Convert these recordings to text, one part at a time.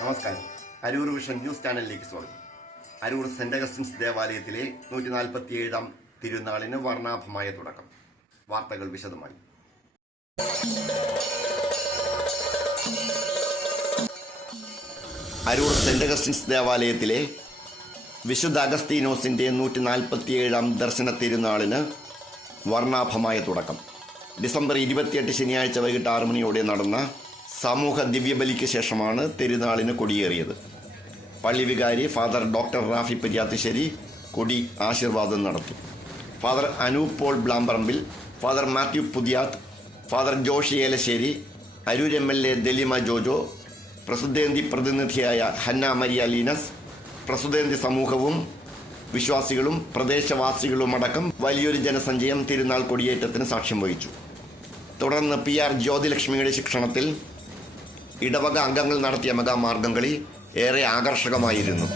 നമസ്കാരം. Aroor vision news ചാനലിലേക്ക് സ്വാഗതം. അരൂർ സെന്റ് അഗസ്റ്റിൻസ് ദേവാലയത്തിലെ 147-ാം തിരുനാളിന് വർണ്ണാഭമായ തുടക്കം. വാർത്തകൾ വിശദമായി. അരൂർ സെന്റ് അഗസ്റ്റിൻസ് ദേവാലയത്തിലെ വിശുദ്ധ അഗസ്തീനോസിന്റെ 147-ാം ദർശന തിരുനാളിന് വർണ്ണാഭമായ തുടക്കം. ഡിസംബർ 28 ശനിയാഴ്ച വൈകിട്ട് 6 മണിയോടെ നടന്ന സമൂഹ ദിവ്യബലിക്ക് ശേഷമാണ് തിരുനാളിന് കൊടിയേറിയത്. പള്ളി വികാരി ഫാദർ ഡോക്ടർ റാഫി പെരിയാത്തിശ്ശേരി കൊടി ആശീർവാദം നടത്തി. Father Anoop Paul Blamparambil, father Mathew Puthiyath, father Joshy Elassery, Aroor MLA Dalima Jojo, പ്രസുദ്ധേന്തി പ്രതിനിധിയായ ഹന്ന മരിയ ലീനസ്, പ്രസുദ്ധേന്തി സമൂഹവും വിശ്വാസികളും പ്രദേശവാസികളുമടക്കം വലിയൊരു ജനസഞ്ചയം തിരുനാൾ കൊടിയേറ്റത്തിന് സാക്ഷ്യം വഹിച്ചു. തുടർന്ന് PR ജ്യോതിലക്ഷ്മിയുടെ ശിക്ഷണത്തിൽ ഇടവക അംഗങ്ങൾ നടത്തിയ മെഗാമാർഗംകളി ഏറെ ആകർഷകമായിരുന്നു.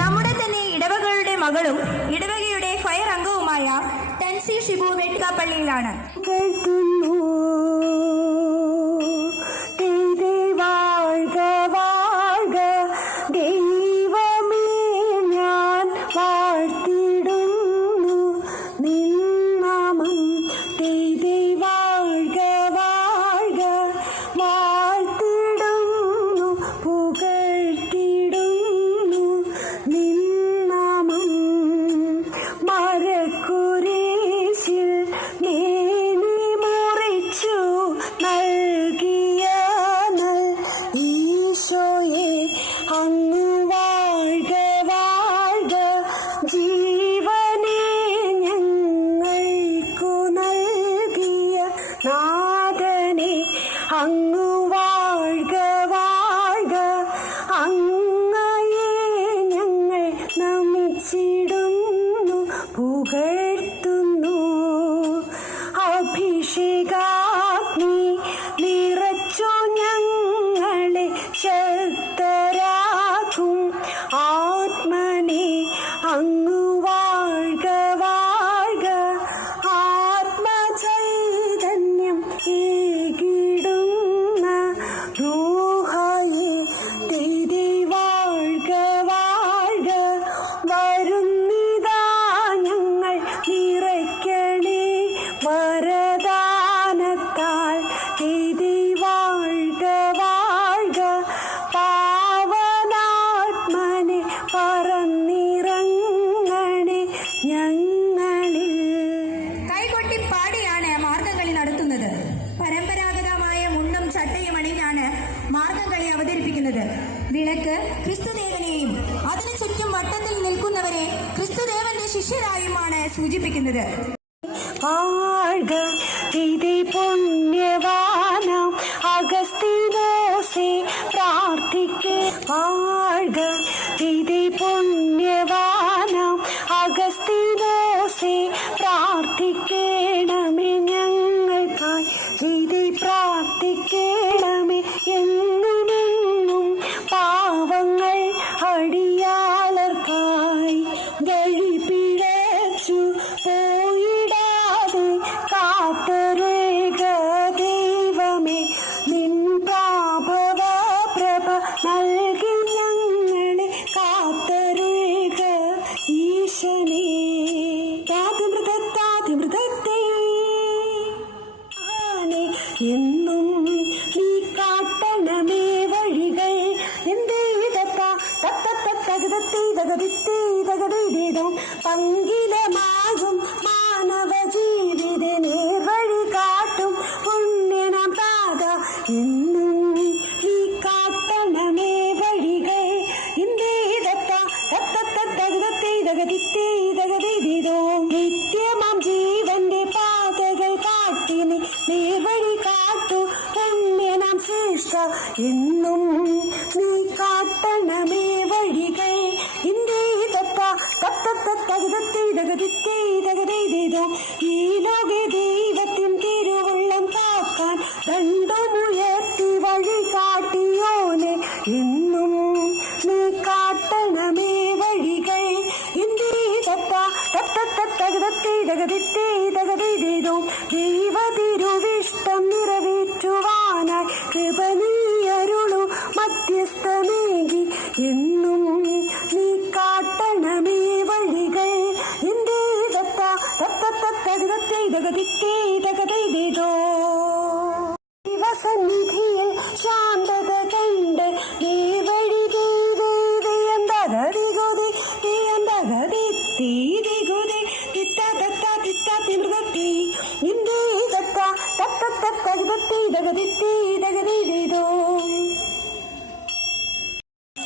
നമ്മുടെ തന്നെ ഇടവകളുടെ മകളും ഇടവകയുടെ ഫയർ അംഗവുമായ ടെൻസി ഷിബു വെട്ടുകാപ്പള്ളിയിലാണ്. അങ്ങു വാഴ്ക വാഴ്ക അങ്ങ് ഇവിടെ അവതരിപ്പിക്കുന്നത്. വിളക്ക് ക്രിസ്തുദേവനെയും അതിനു ചുറ്റും വട്ടത്തിൽ നിൽക്കുന്നവരെ ക്രിസ്തുദേവന്റെ ശിഷ്യരായുമാണ് സൂചിപ്പിക്കുന്നത്. ആഴ്ക തിഥി പുണ്യവാനാം അഗസ്തീനോസേ പ്രാർത്ഥിക്കേ. ആഴ്ക തിഥി പുണ്യവാനാം അഗസ്തീനോസേ പ്രാർത്ഥിക്കേണമേ. ഞങ്ങൾക്കായി തിഥി പ്രാർത്ഥിക്കേണമേ. എന്നുമെന്നും പാവങ്ങൾ അടിയാളർക്കായി വഴിപിഴച്ചു പോയിടാതെ കാത്തരുക ദൈവമേ. നിൻ പ്രാഭവ പ്രഭ നൽകി ഞങ്ങളെ കാത്തരുക ഈശനേ. താതിമൃതത്തെ ആനെ എന്നും നീ കാട്ടണമേ വഴികൾ. പങ്കിലമാകും മാനവ ജീവിത നേർവഴി കാട്ടും പുണ്യനാം താത. എന്നും നീ കാട്ടണമേ വഴികൾ. നിത്യമാം ജീവന്റെ പാതകൾ കാട്ടിന് നേർവഴി കാട്ടു പുണ്യനാം ശ്രേഷ്ഠ. എന്നും നീ കാട്ടണമേ വഴികൾ. ഈ ലോക ദൈവത്തിൻ തിരുവുള്ളം കാക്കാൻ രണ്ടുമുയർത്തി വഴി കാട്ടിയോനെ. എന്നും നീ കാട്ടണമേ വഴികൾ. ദൈവതിരുവിഷ്ടം നിറവേറ്റുവാനായി കൃപ നീ അരുളു മധ്യസ്ഥമേകി. എന്നും നീ കാട്ടണമേ വഴികൾ. ദിവസനിധിയിൽ ശാന്തത കണ്ട് ദേവഴി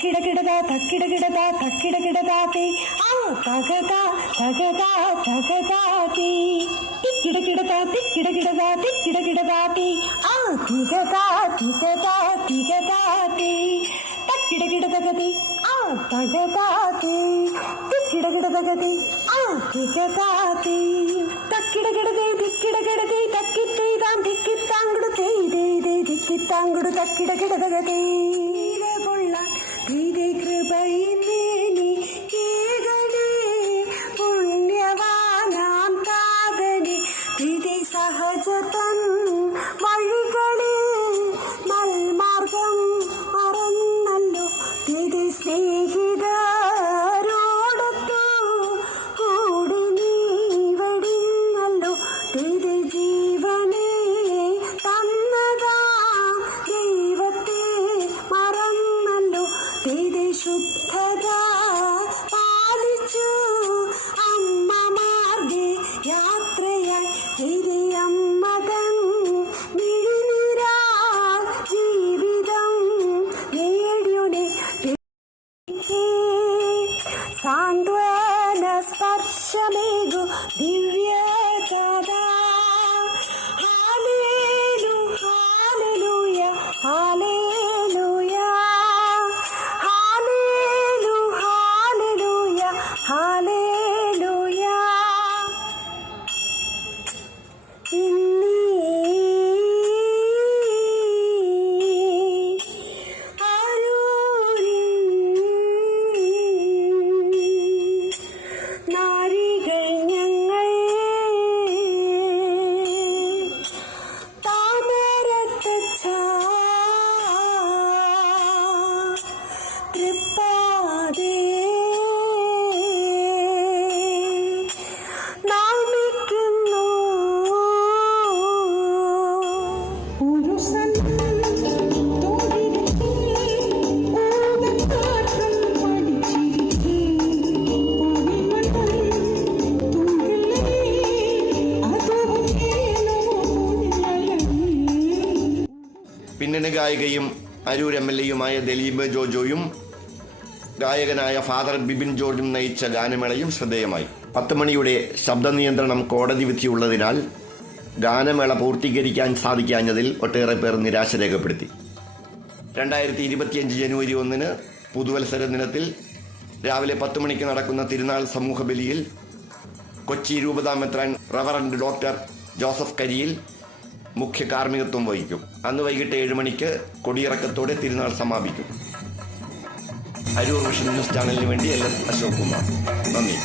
കിടകിടതാ തക്കിടകിടതാ തക്കിടകിടതാതേ. ആ തകതാ തകതാ തകതാതേ. തിക്കിടകിടതാ തിക്കിടകിടതാ തിക്കിടകിടതാതേ. ആ തികതാ തികതാ തികതാതേ. തക്കിടകിടതകതേ. ആ തകതാതേ. തിക്കിടകിടതകതേ. ആ തികതാതേ. തക്കിടകിടതേ തിക്കിടകിടതേ തക്കിത്തേതാം തിക്കിത്താങ്കുടു തേതേ തിക്കിത്താങ്കുടു തക്കിടകിടതകതേ. കൃപയിന്നേനി കേകണേ പുണ്യവാനാം താതനെ. തിഥി സഹജതൻ വഴികളെ നൽമാർഗം മറന്നല്ലോ. തിഥി സ്നേഹിതരോടൊത്തു കൂടി നീ വെടിഞ്ഞല്ലോ. തിഥി ജീവനെ തന്നതാ ദൈവത്തെ മറന്നല്ലോ. തിഥി ശുദ്ധത പാലിച്ചു അമ്മമാർഗെ യാത്രയായി. തിഥി അമ്മതൻ വിഴിനിരാ ജീവിതം നേടിയുനെ. സാന്ത്വന സ്പർശമേകു ദിവ്യകഥ. ഹാലേലു ഹാലേലൂയ ഹാലേലൂയ ഹാലേലു ഹാലേലൂയ ഹാലേലൂയ. നാരികൾ ഞങ്ങൾ താമരത്തച്ഛ തൃപ്പാതേ നാമിക്കുന്നു. ഒരു പിന്നണി ഗായികയും അരൂർ MLA ദിലീപ് ജോജോയും ഗായകനായ ഫാദർ ബിബിൻ ജോർജും നയിച്ച ഗാനമേളയും ശ്രദ്ധേയമായി. 10 മണിയുടെ ശബ്ദ നിയന്ത്രണം കോടതി വിധിയുള്ളതിനാൽ ഗാനമേള പൂർത്തീകരിക്കാൻ സാധിക്കാഞ്ഞതിൽ ഒട്ടേറെ പേർ നിരാശ രേഖപ്പെടുത്തി. 2025 ജനുവരി 1 പുതുവത്സര ദിനത്തിൽ രാവിലെ 10 മണിക്ക് നടക്കുന്ന തിരുനാൾ സമൂഹ ബലിയിൽ കൊച്ചി രൂപതാ മെത്രാൻ റവറൻഡ് ഡോക്ടർ ജോസഫ് കരിയിൽ മുഖ്യ കാർമ്മികത്വം വഹിക്കും. അന്ന് വൈകിട്ട് 7 മണിക്ക് കൊടിയിറക്കത്തോടെ തിരുനാൾ സമാപിക്കും. അരൂർ വിഷൻ ന്യൂസ് ചാനലിന് വേണ്ടി LS അശോക് കുമാർ. നന്ദി.